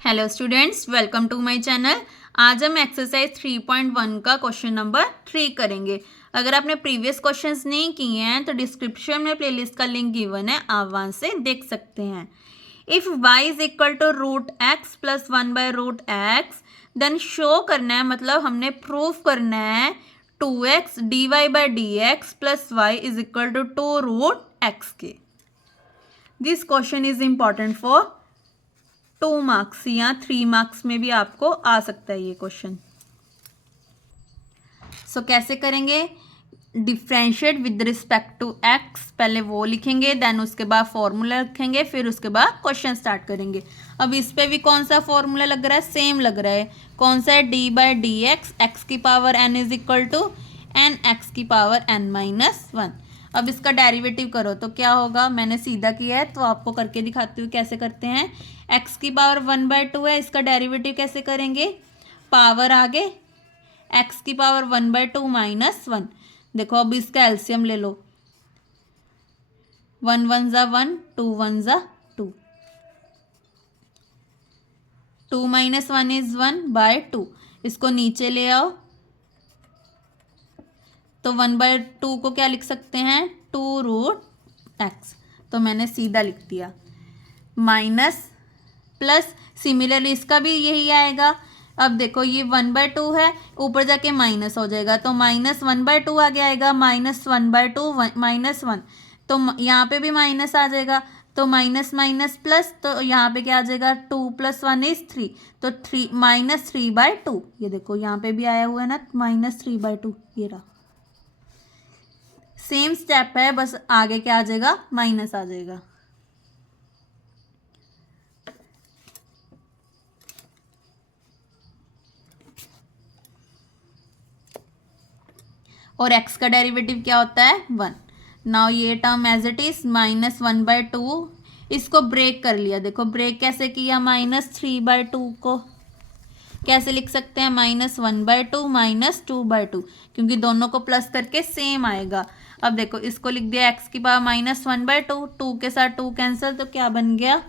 Hello students, welcome to my channel. आज हम exercise 3.1 का क्वेश्चन नंबर 3 करेंगे। अगर आपने प्रीवियस क्वेश्चंस नहीं किए हैं तो डिस्क्रिप्शन में प्लेलिस्ट का लिंक गिवन है, आप वहाँ से देख सकते हैं। If y is equal to root x plus 1 by root x, then show करना है, मतलब हमने प्रूफ करना है 2x dy by D x plus y is equal to 2 root x के। This question is important for 2 marks या 3 marks में भी आपको आ सकता है ये क्वेश्चन। सो कैसे करेंगे? Differentiate with respect to X, पहले वो लिखेंगे, देन उसके बाद फॉर्मूला लिखेंगे, फिर उसके बाद क्वेश्चन स्टार्ट करेंगे। अब इस पे भी कौन सा फॉर्मूला लग रहा है? सेम लग रहा है। कौन सा है? D by D x, x की power n is equal to n x की पावर एन माइनस 1। अब इसका डेरिवेटिव करो तो क्या होगा? मैंने सीधा किया है तो आपको करके दिखाती हूँ कैसे करते हैं। एक्स की पावर 1/2 है, इसका डेरिवेटिव कैसे करेंगे? पावर आगे एक्स की पावर 1/2 माइनस 1। देखो अब इसका एलसीएम ले लो, 1 1 ज़ा 1, 2 1 ज़ा 2, 2 माइनस 1 इज 1/2। इसको नीचे ले आओ तो 1/2 को क्या लिख सकते हैं? 2 रूट एक्स। तो मैंने सीधा लिख दिया। माइनस प्लस, सिमिलरली इसका भी यही आएगा। अब देखो ये 1/2 है, ऊपर जाके माइनस हो जाएगा तो माइनस 1/2 आगे आएगा, माइनस 1/2 माइनस 1, तो यहाँ पे भी माइनस आ जाएगा, तो माइनस माइनस प्लस, तो यहाँ पे क्या आ जाएगा? 2 + 1 इज 3, तो 3 माइनस 3/2। ये देखो यहाँ पे भी आया हुआ है ना, माइनस 3/2, ये रहा। सेम स्टेप है, बस आगे क्या आ जाएगा? माइनस आ जाएगा। और x का डेरिवेटिव क्या होता है? 1। नाउ ये term as it is minus 1/2, इसको ब्रेक कर लिया। देखो ब्रेक कैसे किया? माइनस 3/2 को कैसे लिख सकते हैं? माइनस 1/2 माइनस 2/2, क्योंकि दोनों को प्लस करके सेम आएगा। अब देखो इसको लिख दिया एक्स की पावर माइनस 1/2, 2 के साथ 2 कैंसिल, तो क्या बन गया?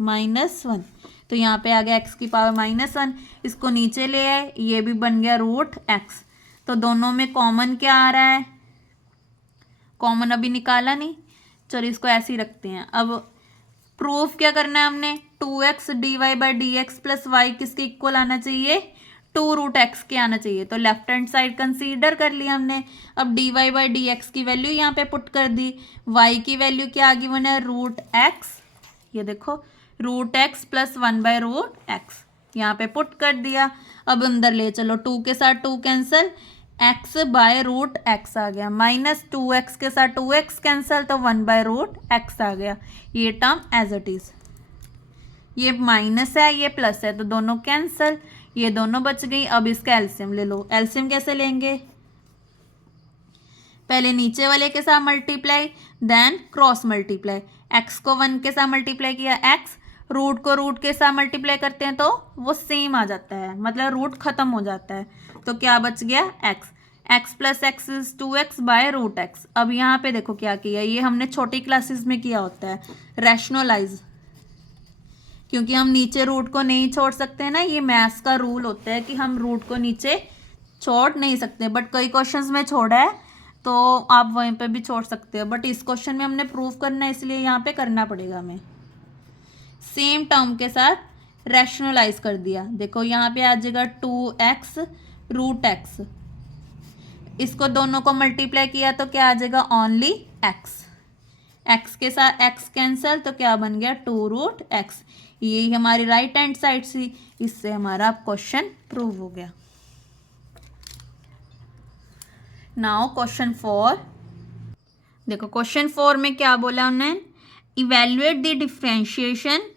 -1। तो यहाँ पे आ गया एक्स की पावर -1। इसको नीचे ले आए, ये भी बन गया रूट एक्स। तो दोनों में कॉमन क्या आ रहा है? कॉमन अभी निकाला नहीं, चलो इसको ऐसे ही रखते हैं। अब प्रूफ क्या करना है हमने? 2x dy by D x plus Y किसके इक्वल आना चाहिए? 2 रूट एक्स के आना चाहिए। तो लेफ्ट हैंड साइड कंसीडर कर लिया हमने। अब dy बाई डी एक्स की वैल्यू यहाँ पे पुट कर दी, y की वैल्यू क्या आ गई? बना रूट एक्स। ये देखो रूट एक्स प्लस 1/√x यहाँ पे पुट कर दिया। अब अंदर ले चलो, 2 के साथ 2 cancel, x by root x आ गया, माइनस 2x के साथ 2x कैंसिल, तो 1/√x आ गया। ये टर्म एज इट इज, ये माइनस है ये प्लस है, तो दोनों कैंसिल, ये दोनों बच गई। अब इसका एलसीएम ले लो। एलसीएम कैसे लेंगे? पहले नीचे वाले के साथ multiply, then cross multiply. X को 1 के साथ मल्टीप्लाई किया एक्स, रूट को रूट के साथ मल्टीप्लाई करते हैं तो वो सेम आ जाता है, मतलब रूट खत्म हो जाता है। तो क्या बच गया? X. X plus X is 2x by root X. अब यहाँ पे देखो क्या किया, ये हमने छोटी क्लासेस में किया होता है, रैशनलाइज, क्योंकि हम नीचे रूट को नहीं छोड़ सकते ना। ये मैथ्स का रूल होता है कि हम रूट को नीचे छोड़ नहीं सकते, बट कई क्वेश्चंस में छोड़ा है तो आप वहीं पे भी छोड़ सकते हो, बट इस क्वेश्चन में हमने प्रूफ करना है इसलिए यहाँ पे करना पड़ेगा हमें। सेम टर्म के साथ रैशनलाइज कर दिया। देखो यहाँ पे आ जाएगा 2x रूट एक्स, इसको दोनों को मल्टीप्लाई किया तो क्या आ जाएगा? Only x। x के साथ x कैंसिल, तो क्या बन गया? 2 रूट एक्स। ये हमारी राइट हैंड साइड से, इससे हमारा क्वेश्चन प्रूव हो गया। नाउ क्वेश्चन 4 देखो, क्वेश्चन 4 में क्या बोला उन्होंने? Evaluate the differentiation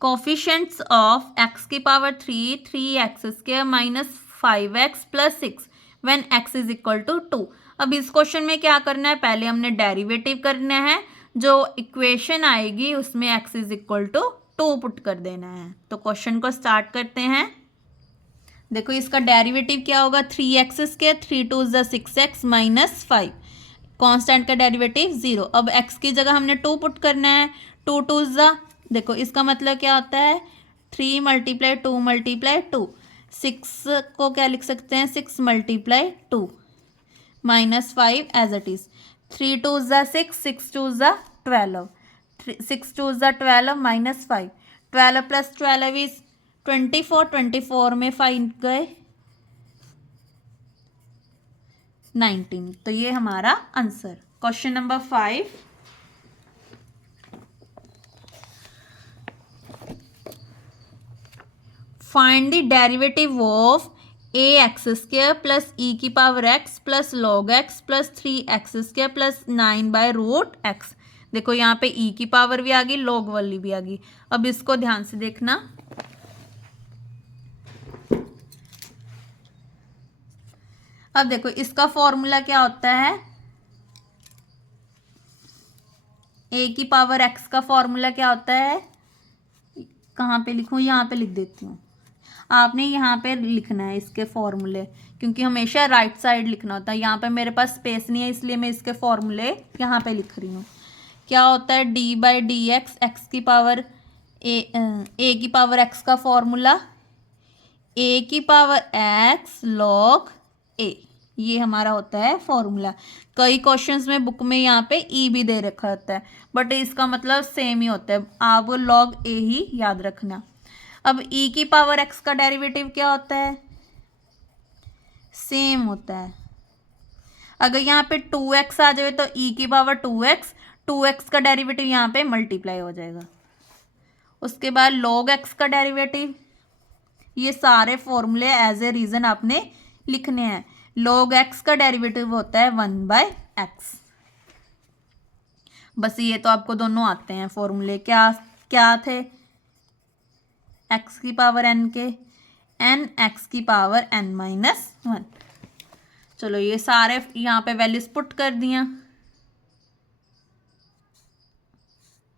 coefficients of x की power 3, 3x square minus 5x plus 6 when x is equal to 2। अब इस क्वेश्चन में क्या करना है? पहले हमने डेरिवेटिव करना है, जो इक्वेशन आएगी उसमें x is equal to 2 put कर देना है। तो क्वेश्चन को स्टार्ट करते हैं। देखो इसका डेरिवेटिव क्या होगा? 3x स्क्वायर, 3 2 ज़ा 6x माइनस 5, कांस्टेंट का डेरिवेटिव 0। अब x की जगह हमने 2 पुट करना है, 2 2 ज़ा, देखो इसका मतलब क्या होता है? 3 मल्टीप्लाई 2 मल्टीप्लाई 2, 6 को क्या लिख सकते हैं, 6 मल्टीप्लाई 2 -5 एज इट इज़, 3 2 ज़ा 6, 6 2 ज़ा 12, 6 2 ज़ा 12 -5, 12 प्लस 12 इज 24, 24 में 5 गए 19। तो ये हमारा answer. Question number 5, find the derivative of a x square plus e की power x plus log x plus 3x square plus 9/√x। देखो यहाँ पे ई की पावर भी आ गई, लॉग वाली भी आ गई। अब इसको ध्यान से देखना। अब देखो इसका फॉर्मूला क्या होता है, ए की पावर एक्स का फॉर्मूला क्या होता है, कहाँ पे लिखूँ, यहाँ पे लिख देती हूँ। आपने यहाँ पे लिखना है इसके फॉर्मूले, क्योंकि हमेशा राइट साइड लिखना होता है। यहाँ पे मेरे पास स्पेस नहीं है, इसलिए मैं इसके फॉर्मूले यहाँ पे लिख रही हूँ। क्या होता है, d/dx एक्स की पावर ए की पावर एक्स का फॉर्मूला ए की पावर एक्स लॉग ए, ये हमारा होता है फॉर्मूला। कई क्वेश्चंस में बुक में यहाँ पे ई भी दे रखा होता है, बट इसका मतलब सेम ही होता है, आप लॉग ए ही याद रखना। अब ई की पावर एक्स का डेरिवेटिव क्या होता है, सेम होता है। अगर यहाँ पे 2x आ जाए तो ई की पावर 2x, 2x का डेरिवेटिव यहाँ पे मल्टीप्लाई हो जाएगा। उसके बाद log x का डेरिवेटिव, ये सारे फॉर्मूले एज ए रीजन आपने लिखने हैं। log x का डेरिवेटिव होता है 1/x। बस ये तो आपको दोनों आते हैं फॉर्मूले। क्या क्या थे, x की पावर n के n, x की पावर n-1। चलो ये सारे यहाँ पे वैल्यूज पुट कर दिया।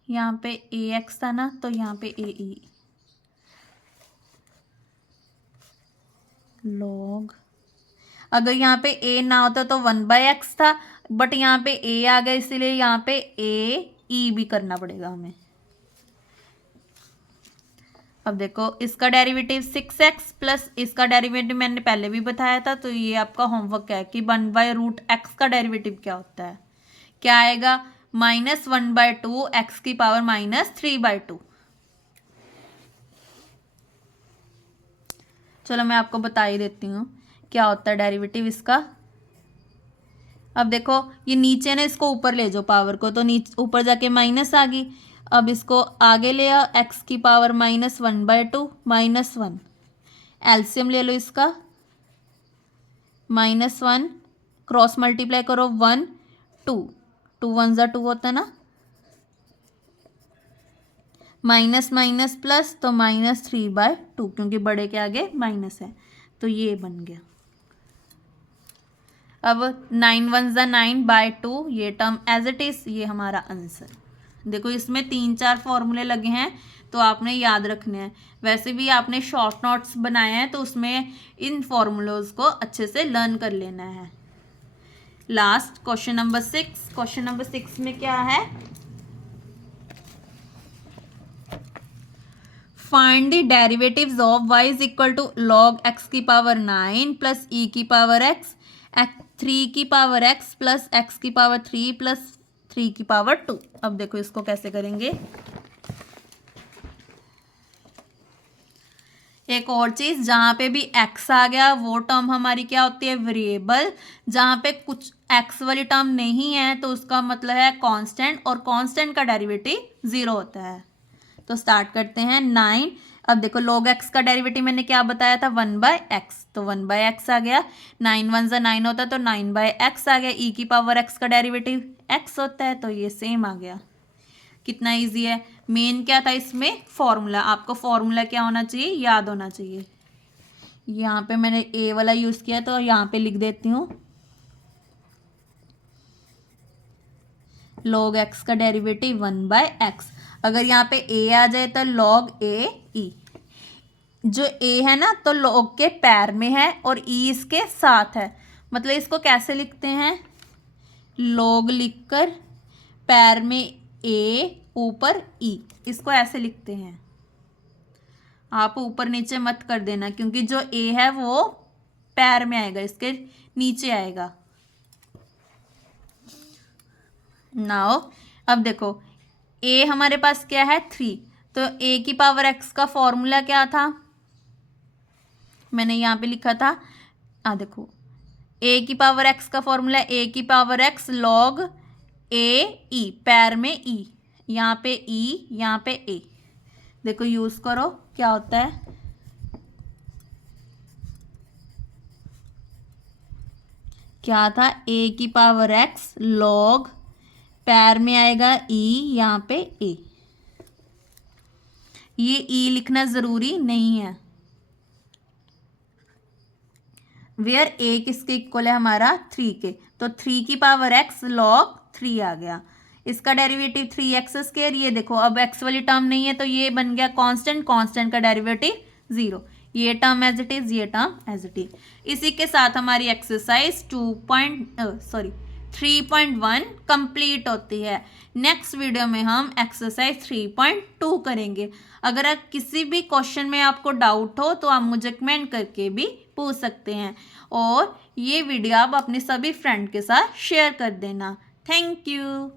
यहाँ पे ax था ना, तो यहाँ पे ae log, अगर यहाँ पे a ना होता तो 1/x था, बट यहाँ पे a आ गया, इसीलिए यहाँ पे ae भी करना पड़ेगा हमें। अब देखो इसका डेरिवेटिव 6x प्लस इसका डेरिवेटिव मैंने पहले भी बताया था, तो ये आपका होमवर्क है कि 1/√x का डेरिवेटिव क्या होता है। क्या आएगा, -1/2 x की पावर -3/2। चलो मैं आपको बता ही देती हूँ क्या होता है डेरिवेटिव इसका। अब देखो ये नीचे ना, इसको ऊपर ले जाओ पावर को, तो नीचे ऊपर जाके माइनस आ गई। अब इसको आगे ले आओ, x की पावर -1/2 -1, एलसीएम ले लो इसका, -1 क्रॉस मल्टीप्लाई करो 1 2, 2 1 ज़ा 2 होता है ना, माइनस माइनस प्लस, तो -3/2, क्योंकि बड़े के आगे माइनस है, तो ये बन गया। अब 9 1 ज़ा 9/2, ये टर्म एज इट इज, ये हमारा आंसर। देखो इसमें 3-4 फॉर्मूले लगे हैं, तो आपने याद रखने हैं। वैसे भी आपने शॉर्ट नोट्स बनाए हैं, तो उसमें इन फॉर्मूलोज को अच्छे से लर्न कर लेना है। Last question number 6। Question number 6 में क्या है, find the derivatives of y is equal to log x की पावर 9 प्लस e की पावर x 3 की पावर x प्लस x की पावर 3 प्लस 3 की पावर 2। अब देखो इसको कैसे करेंगे। एक और चीज, जहां पे भी x आ गया वो टर्म हमारी क्या होती है, वेरिएबल। जहां पे कुछ x वाली टर्म नहीं है तो उसका मतलब है कांस्टेंट, और कांस्टेंट का डेरिवेटिव 0 होता है। तो स्टार्ट करते हैं 9। अब देखो log x का डेरिवेटिव मैंने क्या बताया था, 1/x, तो 1/x आ गया। 9 1 ज़ा 9 होता है, तो 9/x आ गया। e की पावर x का डेरिवेटिव x होता है, तो ये सेम आ गया। कितना इजी है। मेन क्या था इसमें, फॉर्मूला। आपको फॉर्मूला क्या होना चाहिए, याद होना चाहिए। यहाँ पे मैंने a वाला यूज किया, तो यहाँ पे लिख देती हूँ log x का डेरिवेटिव 1/x। अगर यहाँ पे a आ जाए तो log a e। जो a है ना, तो log के पैर में है और e इसके साथ है। मतलब इसको कैसे लिखते हैं, log लिखकर पैर में a ऊपर e, इसको ऐसे लिखते हैं। आप ऊपर नीचे मत कर देना, क्योंकि जो ए है वो पैर में आएगा, इसके नीचे आएगा। नाउ अब देखो ए हमारे पास क्या है 3, तो ए की पावर एक्स का फॉर्मूला क्या था, मैंने यहाँ पे लिखा था, देखो ए की पावर एक्स का फॉर्मूला ए की पावर एक्स लॉग ए ई, पैर में ई, यहाँ पे ई, यहाँ पे ए। देखो यूज करो क्या होता है, क्या था, ए की पावर एक्स लॉग, पैर में आएगा ई, यहाँ पे ए। ये ई लिखना जरूरी नहीं है। वेयर ए किसके इक्वल है हमारा 3 के, तो 3 की पावर एक्स लॉग 3 आ गया। इसका डेरिवेटिव 3x², ये देखो अब x वाली टर्म नहीं है तो ये बन गया कांस्टेंट, कांस्टेंट का डेरिवेटिव 0, ये टर्म एज इट इज, ये टर्म एज इट इज। इसी के साथ हमारी एक्सरसाइज 3.1 कंप्लीट होती है। नेक्स्ट वीडियो में हम एक्सरसाइज 3.2 करेंगे। अगर किसी भी क्वेश्चन में आपको डाउट हो तो आप मुझे कमेंट करके भी पूछ सकते हैं, और ये वीडियो आप अपने सभी फ्रेंड के साथ शेयर कर देना। Thank you.